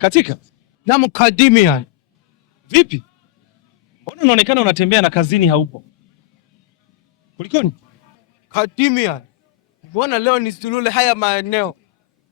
Katika na mkadimia. Vipi? Mbona unaonekana unatembea na kazini haupo? Kulikoni? Kadimia. Mbona leo nisulule haya maeneo?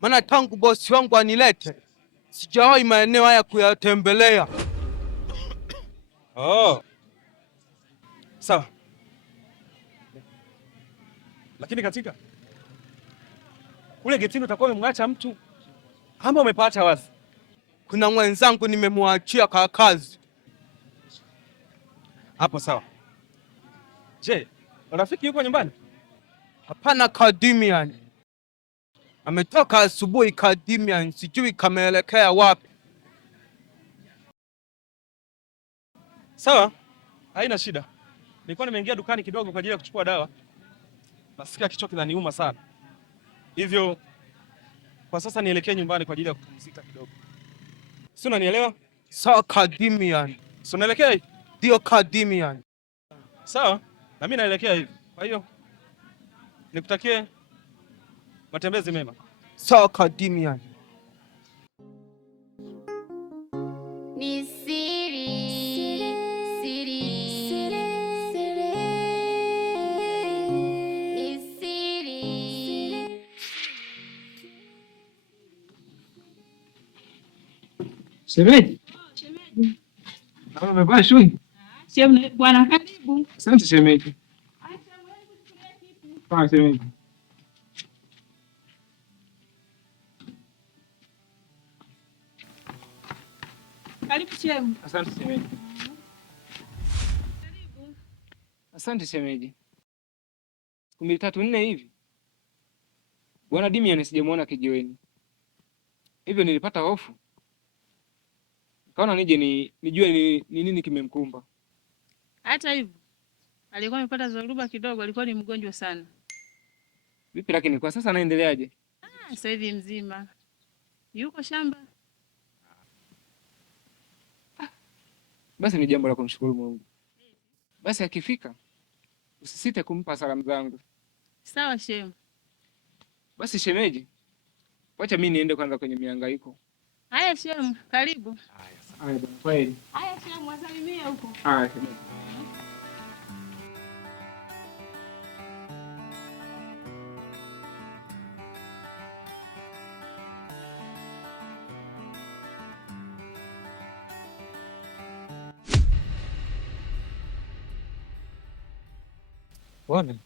Maana tangu bosi wangu anilete sijawahi maeneo haya kuyatembelea. Oh. Sawa. Lakini Katika, kule getini utakuwa umemwacha mtu ama umepata wazi? Kuna mwenzangu nimemwachia kwa kazi. Hapo sawa. Je, rafiki yuko nyumbani? Hapana Kadimia. Ametoka asubuhi Kadimia, sijui kameelekea wapi. Sawa, haina shida. Nilikuwa nimeingia dukani kidogo kwa ajili ya kuchukua dawa. Nasikia kichwa kinaniuma sana. Hivyo kwa sasa nielekee nyumbani kwa ajili ya kupumzika kidogo. Si unanielewa? Sawa Kadimia. Si unaelekea hivi? Ndio Kadimia. Sawa, na mimi naelekea hivi. Kwa hiyo nikutakie matembezi mema. Sawa Kadimia. Ni siri, siri, siri, ni siri. Shemeji. Shemeji. Naona umevaa shui. Shemeji, bwana karibu. Asante shemeji. Sawa shemeji. Karibu shemu. Asante shemeji. Karibu. Asante shemeji. Siku 3-4 hivi Bwana Dimian sijamuona kijiweni, hivyo nilipata hofu, nikaona nije nijue ni nini kimemkumba. Hata hivyo alikuwa amepata dhoruba kidogo, alikuwa ni mgonjwa sana. Vipi lakini kwa sasa anaendeleaje? Sasa hivi mzima, yuko shamba. Basi ni jambo la kumshukuru Mungu. Basi akifika usisite kumpa salamu zangu. Sawa shemu. Basi shemeji, wacha mimi niende kwanza kwenye mihangaiko. Haya shemu, karibu. Haya bwana, kweli. Haya shemu, wasalimie huko. Haya shemeji. Bwana,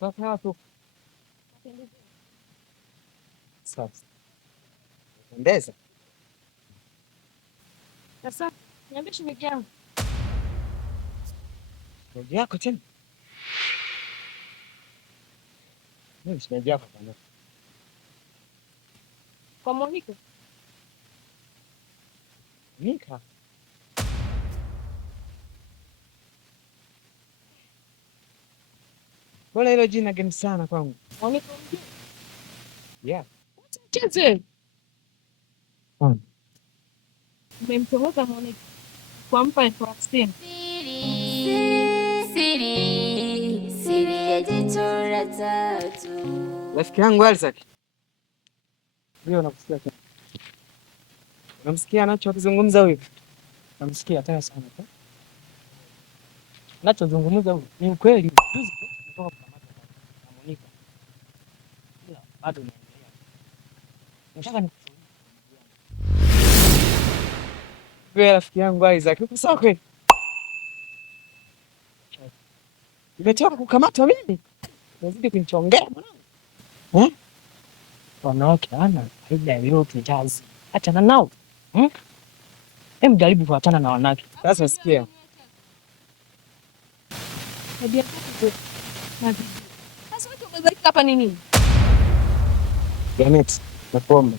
sasa hapo. Sasa. Pendeza. Sasa, niambie shemeji yangu. Shemeji yako tena? Mimi shemeji yako bwana. Kwa Monica. Monica. Mbona hilo jina geni sana kwangu? Monica. Yeah. Cheze. Umemtongoza Monica. Kwa mpa elfu 50. Siri ya jicho la tatu. Rafiki yangu Isaac. Ndio nakusikia. Unamsikia anachozungumza huyu? Namsikia tena sana tu. Anachozungumza huyu ni ukweli. Kutoka kukamata na Monica. Ila bado naendelea. Nataka nikushauri. Wewe rafiki yangu Isaac, uko sawa kweli? Nimetoka kukamata mimi. Unazidi kunichongea mwanangu. Wanawake hana faida yoyote jazi. Achana nao. Hem, jaribu kuachana na wanawake. Sasa sikia. Tabia zako na vipi? Sasa wewe umebaki hapa ni nini? Janet, nakuomba.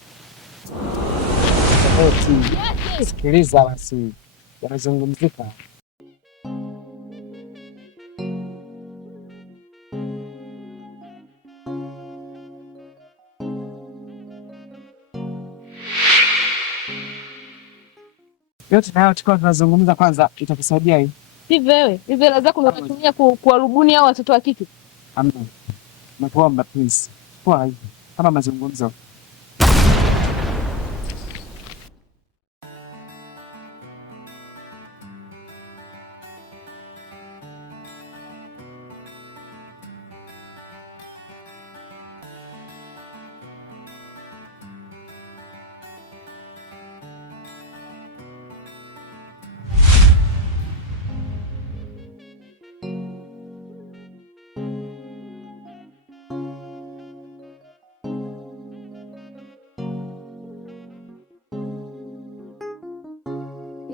Sikiliza basi. Yanazungumzika. Yote nayo tukao tunazungumza kwanza itakusaidia hii. Hivi wewe, hizo hela zako unatumia kuwarubuni hao watoto wa kike? Amna. Nakuomba please. Kwa hiyo kama mazungumzo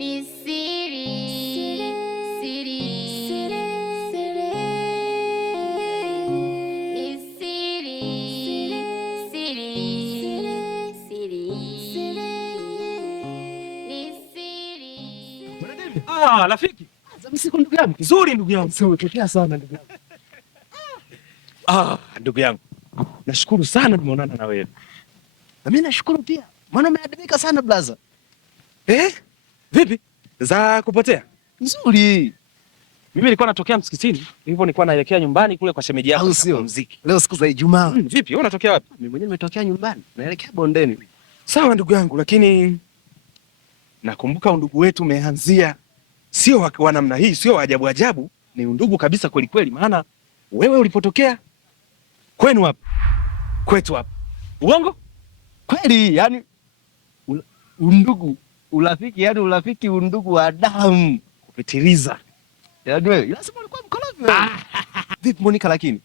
ni siri, siri, siri, ni siri, siri, siri, ni siri. Rafiki. Msiku ndugu yangu. Nzuri ndugu yangu. Sio umetokea sana ndugu yangu. Ndugu yangu. Nashukuru sana tumeonana na wewe. Na mimi nashukuru pia. Maana umeadimika sana blaza. Vipi? Za kupotea? Nzuri. Mimi nilikuwa natokea msikitini, hivyo nilikuwa naelekea nyumbani kule kwa shemeji yako kupumzika. Leo siku za Ijumaa. Vipi? Wewe unatokea wapi? Mimi mwenyewe nimetokea nyumbani. Naelekea bondeni. Sawa ndugu yangu, lakini nakumbuka undugu wetu umeanzia sio wa namna hii, sio ajabu ajabu, ni undugu kabisa kweli kweli, maana wewe ulipotokea kwenu hapa, kwetu hapa. Uongo? Kweli, yani undugu, urafiki, yani urafiki, undugu wa damu kupitiliza. Yaani wewe lazima ulikuwa mkorofi wewe. Vipi Monica lakini?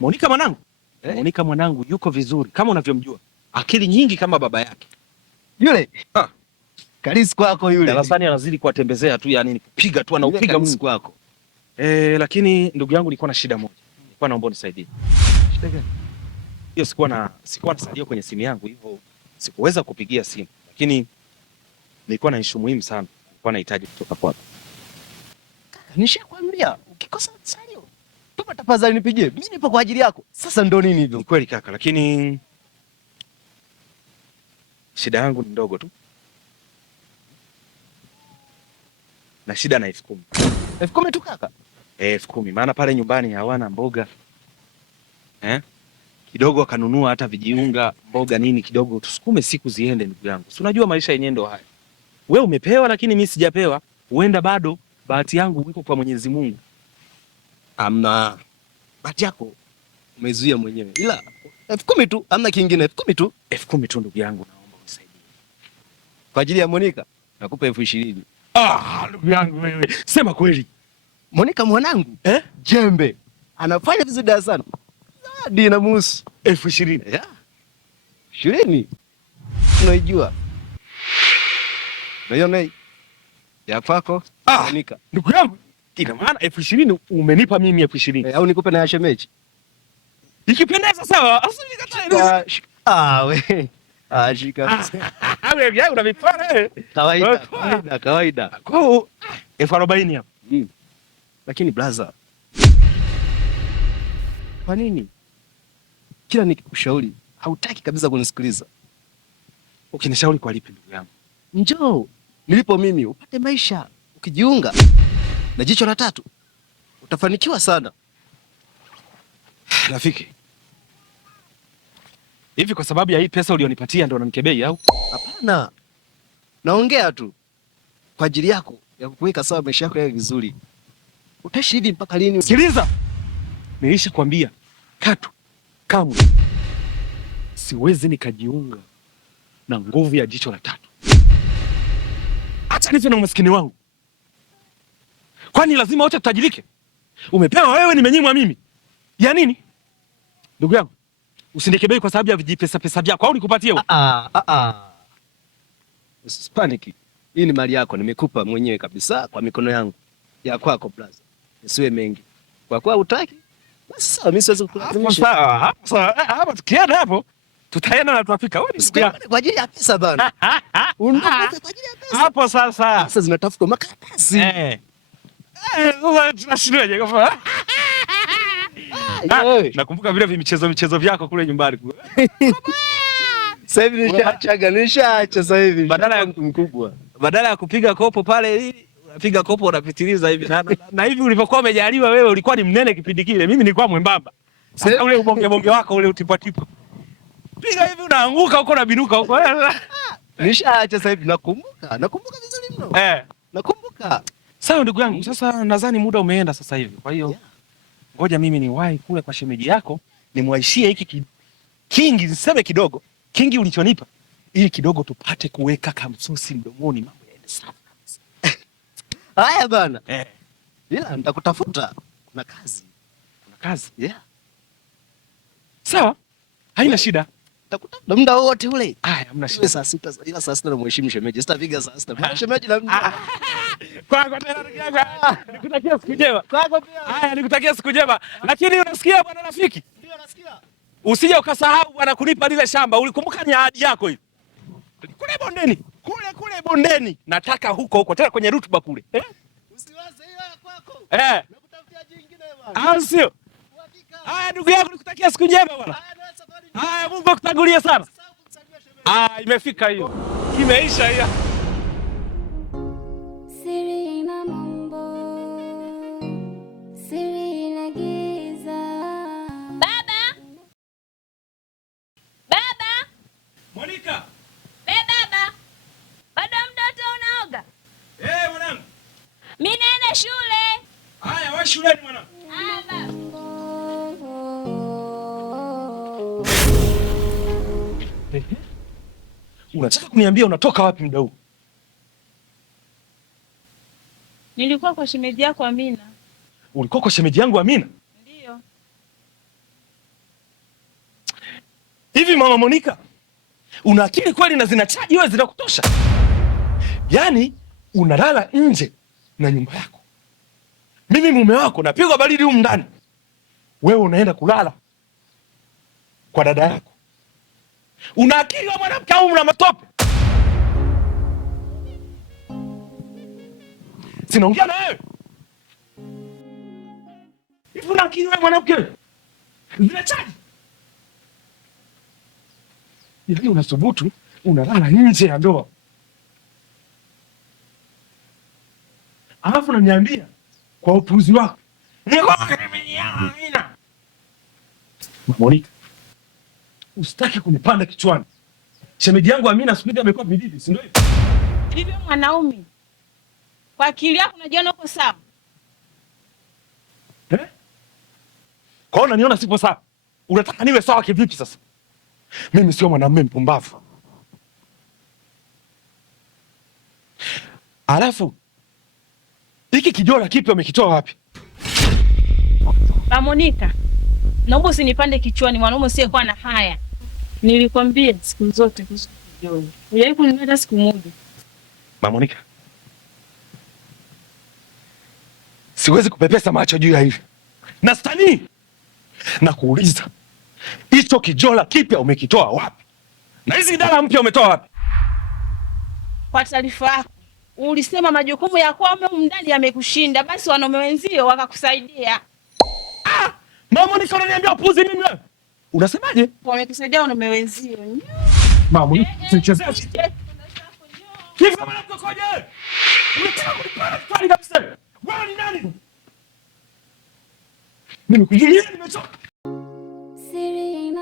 Monica mwanangu. Monica mwanangu yuko vizuri kama unavyomjua. Akili nyingi kama baba yake. Yule? Kalisi kwako yule. Darasani anazidi kuwatembezea tu, yani kupiga tu anaupiga Mungu kwako. Lakini ndugu yangu nilikuwa na shida moja. Nilikuwa naomba unisaidie. Shida gani? Hiyo sikuwa na salio kwenye simu yangu, hivyo sikuweza kupigia simu. Lakini nilikuwa na issue muhimu sana. Nilikuwa nahitaji kutoka kwako. Nishakwambia ukikosa salio tuma tafadhali nipigie. Mimi nipo kwa ajili yako. Sasa ndo nini hivyo? Ni kweli kaka, lakini shida yangu ni ndogo tu. Na shida na 10,000. 10,000 tu kaka? 10,000, maana pale nyumbani hawana mboga. Kidogo akanunua hata vijiunga, mboga nini kidogo tusukume siku ziende ndugu yangu. Si unajua maisha yenyewe ndo haya. Wewe umepewa lakini mimi sijapewa. Huenda bado bahati yangu iko kwa Mwenyezi Mungu. Amna. Bahati yako umezuia mwenyewe. Ila 10,000 tu, amna kingine. 10,000 tu. 10,000 tu ndugu yangu, naomba unisaidie. Kwa ajili ya Monica nakupa 20,000. Ndugu yangu wewe, sema kweli. Monica mwanangu, jembe. Anafanya vizuri darasani. Hadi na musu 20,000. Yeah. 20. Unaijua. Naiona ya kwako Monica. Ndugu yangu, ina maana 20,000 umenipa mimi 20,000. Au nikupe na ya shemeji? Ikipendeza sawa. Asikatae. We. Shika. Wewe yangu na mipara. Kawaida. Kwa 40,000 hapo. Lakini brother, kwa nini kila nikikushauri hautaki kabisa kunisikiliza? Ukinishauri kwa lipi ndugu yangu? Njoo nilipo mimi upate maisha. Ukijiunga na jicho la tatu utafanikiwa sana. Rafiki, hivi kwa sababu ya hii pesa ulionipatia ndo unanikebei au? Hapana, naongea tu kwa ajili yako ya kukuweka sawa maisha yako yawe vizuri. Utaishi hivi mpaka lini? Sikiliza, nilisha kwambia kamwe siwezi nikajiunga na nguvu ya jicho la tatu. Acha nife na umaskini wangu. Kwani lazima wote tutajirike? Umepewa wewe, nimenyimwa mimi. Ya nini? Ndugu yangu, usinikebei kwa sababu ya vijipesa pesa vyako au nikupatie wewe. Usipanic. Hii ni mali yako, nimekupa mwenyewe kabisa kwa mikono yangu. Ya kwako brother. Isiwe mengi. Kwa kuwa hutaki, basi sawa, mimi siwezi kukulazimisha. Sawa. Hapo tukienda hapo tutaenda na tutafika. Wewe ni siku yako. Kwa ajili ya pesa bana. Undugu kwa ajili ya pesa. Hapo sasa. Sasa zinatafutwa makaratasi. Sasa tunashindaje kama? Nakumbuka vile michezo vyako kule nyumbani kule. Sasa hivi nishaacha sasa hivi. Badala ya mtu mkubwa. Badala ya kupiga kopo pale, unapiga kopo unapitiliza hivi. Na hivi ulivyokuwa umejaliwa wewe ulikuwa ni mnene kipindi kile. Mimi nilikuwa mwembamba. Sasa ule ubonge wako ule utipatipo. Piga hivi unaanguka huko na binuka huko. Nishaacha sasa hivi, nakumbuka vizuri mno. Nakumbuka. Sawa ndugu yangu, sasa nadhani muda umeenda sasa hivi. Kwa hiyo ngoja mimi niwahi kule kwa shemeji yako, nimwaishie hiki kingi, niseme kidogo. Kingi ulichonipa ili kidogo tupate kuweka kamsusi mdomoni, mambo yaende sawa. Haya bana. Ila nitakutafuta. Kuna kazi. Kuna kazi? Yeah. Sawa. Haina shida. Takutafuta muda wote ule. Haya, hamna shida. Saa 6 ila saa 6 na mheshimu shemeji. Sitapiga saa 6. Shemeji na mimi. Kwako tena ndugu yangu. Nikutakia siku njema. Kwako pia. Haya, nikutakia siku njema. Lakini unasikia bwana rafiki? Ndio nasikia. Usije ukasahau bwana kunipa lile shamba. Ulikumbuka ni ahadi yako hiyo. Kule bondeni. Kule bondeni. Nataka huko tena kwenye rutuba kule. Usiwaze hiyo ya kwako. Nakutafutia jingine bwana. Sio? Haya ndugu yangu nikutakia siku njema bwana. Haya Mungu akutangulie sana. Imefika hiyo. Kimeisha hiyo. Siri na mambo, siri na giza. Baba! Monica. Baba! Bado mtoto unaoga? Mwanangu. Mimi naenda shule. Haya wewe shuleni mwanangu. Baba. Unataka kuniambia unatoka wapi muda huu? Nilikuwa kwa shemeji yako Amina. Ulikuwa kwa shemeji yangu Amina? Ndio. Hivi mama Monica, una akili kweli na zinachaji wewe zinakutosha? Yaani unalala nje na nyumba yako. Mimi mume wako napigwa baridi humu ndani. Wewe unaenda kulala kwa dada yako. Una akili wa mwanamke au una matope? Sinaongea na wewe. Hivi una akili wewe mwanamke? Zinachaji. Yaani unasubutu unalala nje ya ndoa. Alafu unaniambia kwa upuuzi wako. Niko Amina. Monica. Usitaki kunipanda kichwani. Shemeji yangu Amina siku hizi amekuwa bibibi, si ndio hivyo? Hivyo mwanaume. Kwa akili yako unajiona uko sawa? Kwa hiyo unaniona sipo sawa. Unataka niwe sawa kivipi sasa? Mimi sio mwanamume mpumbavu. Alafu hiki kijola kipi umekitoa wapi? Monica. Naomba usinipande kichwani, mwanaume usiyekuwa na haya. Nilikwambia siku zote kuhusu kijola. Hujawahi kuniona siku moja. Mama Monica. Siwezi kupepesa macho juu ya hivi. Na stani. Na kuuliza. Hicho kijola kipya umekitoa wapi? Na hizi dala mpya umetoa wapi? Kwa taarifa yako, ulisema majukumu ya kwao ndani yamekushinda, basi wanaume wenzio wakakusaidia. Mama Monica unaniambia upuzi mimi wewe? Unasemaje? Wamekusaidia wanaume wenzio. Mama Monica, usichezee. Hivi kama unakoje? Unataka kunipanda kichwani kabisa. Wewe ni nani? Mimi kujilia nimechoka. Siri na